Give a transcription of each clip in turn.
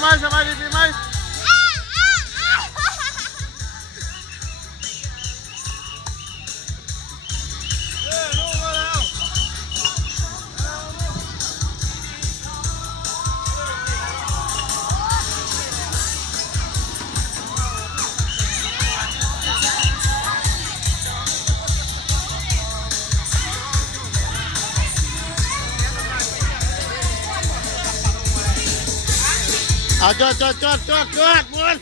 ไหมสบายดีปีใหม่เอาจอดมวน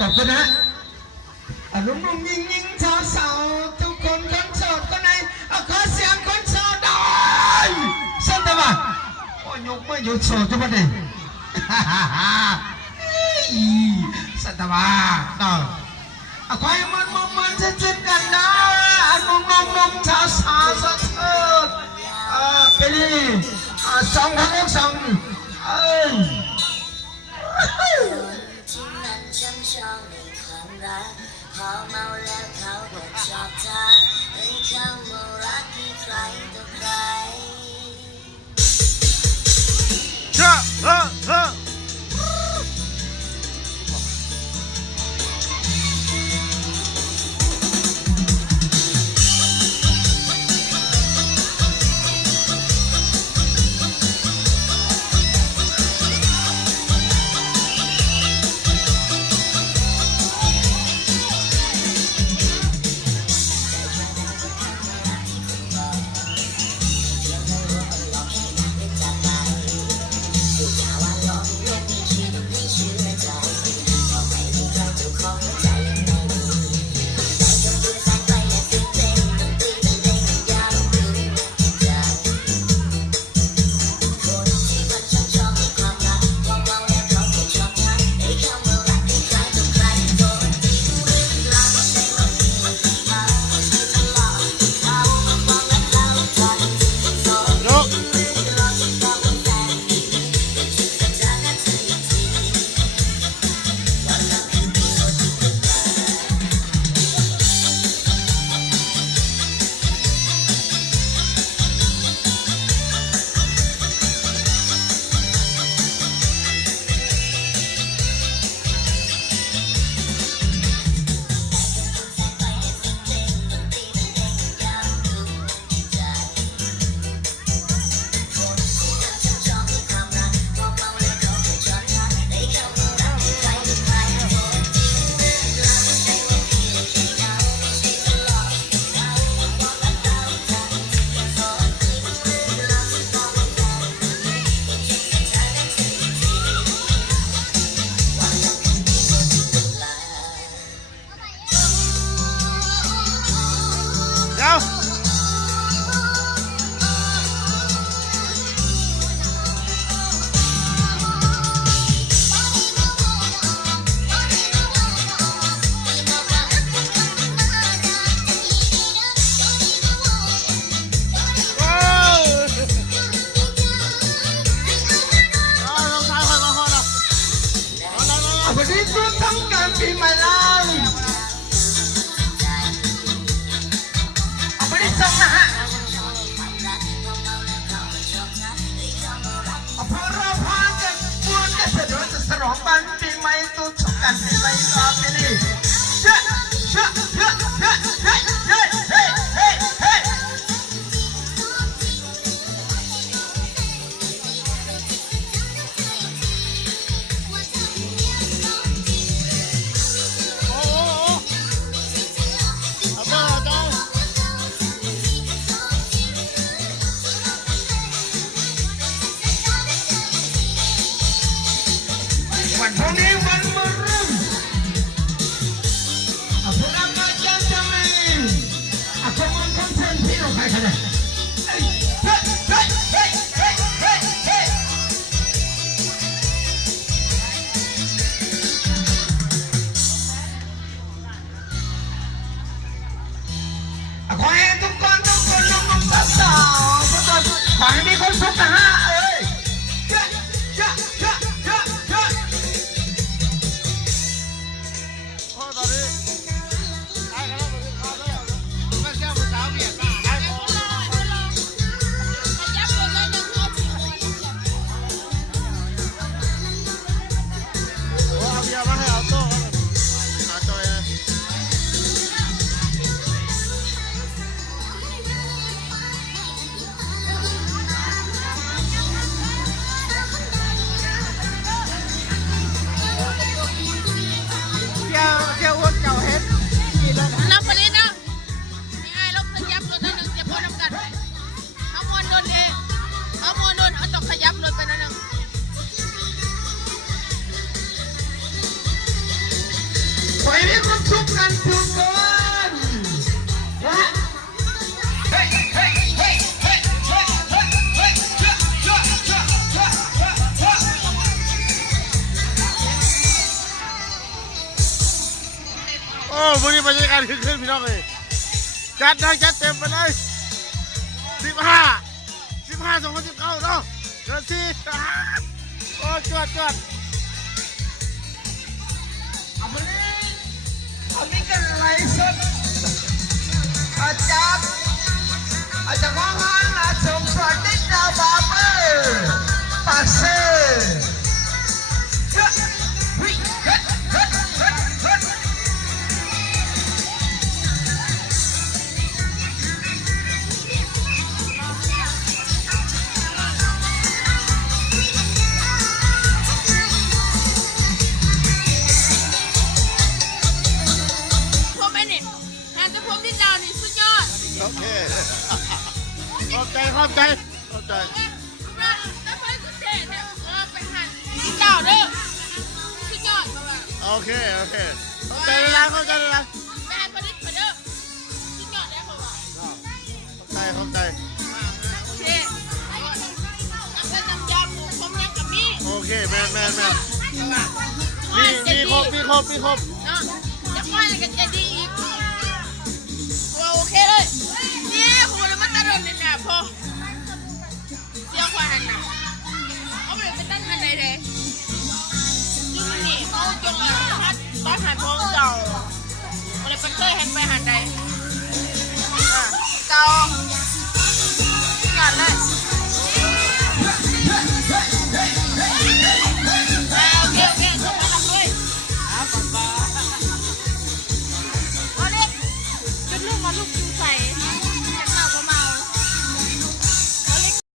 ขอบคุณนะลุงยิงสาวทุกคนคนโสดคนไหนขอเสียงคนโสดได้สันติบาโอ้ยกมืออยู่โสดทุกคนเลยสันติบาขอให้มันเช่นกันนะนุ่มสาวสดไปดิสองครั้งสองพอเมาแล้วเขาก็ชอบเธอให้เขามารักที่ใครต่อใครวันนี้ก็ทั้งการปีใหม่แล้ววันนี้ส่งนะฮะพอเราพากันบวชกันเสร็จเราจะฉลองวันปีใหม่ตัวชมกันปีใหม่รอบนี้เฮ้ พรุ่งนี้วันมะรืนพวกเรามาจังจังเลยขโมยคอนเทนต์พี่เราใครกันเนี่ยเฮ้ยเฮ้ยเฮ้ยเฮ้ยเฮ้ยเฮ้ยเฮ้ยขอให้ทุกคนนุ่มๆสาวๆทุกคนขอให้มีความสุขนะฮะเอ้ยเยอะเยอะเยอะเยอะเยอะ โอ้ตอนนี้ไอ้กันแล้วมันเข้าแล้วมันแก้วมันสาวเบียดมาไอ้โอ้เอาเบียร์มาให้เอาโต้หาจอยนะ นับคนนี้นะมีไอ้ลบขยับรถนั่นหนึ่งจะพูดน้ำกันเขามวนโดนเองเขามวนโดนเอาต้องขยับรถไปนั่นหนึ่ง ขอให้มีความสุขกันทุกคนนะเฮ้ยเฮ้ยเฮ้ยเฮ้ยเฮ้ยเฮ้ยเฮ้ยเฮ้ยเฮ้ยเฮ้ยเฮ้ยเฮ้ยเฮ้ย โอ้วันนี้บรรยากาศขึ้นพี่น้องเลยจัดได้จัดเต็มไปเลย15 2019เนาะเดือน4โอ้จวด อันนี้ก็ไลฟ์สดอาจารย์ว่างงานนะสมศักดิ์นิดาบาเบอร์ปากเซ่เฮ้ยเฮ้ยเฮ้ยเฮ้ยเฮ้ยเฮ้ย พวกแม่นี่งานจะพวกที่ดาวนี่สุดยอด โอเคขอบใจ แต่เพื่อนกูเท่แท้ไปหันที่ดาวเด้อสุดยอด โอเคขอบใจเลยนะ ไปหันคนนี้ไปเด้อสุดยอดแล้วเขาว่า ขอบใจ เท่แล้วน้ำยาหมูผมยังกับมี โอเคแม่มีครบ เนาะจะว่าอะไรกันจะดีอีกว่าโอเคเลยนี่คุณเลยมันตะโดนเนี่ยนะพอเสียกว่าหันนะเอาไปเป็นตั้งหันใดเลยนี่เขาจงตอนหันพองเก่าอะไรเป็นเคยหันไปหันใดเก่ากันเลยโอเคส่งมาทำด้วยเอาเล็กเป็นลูกมาลูกจูใส่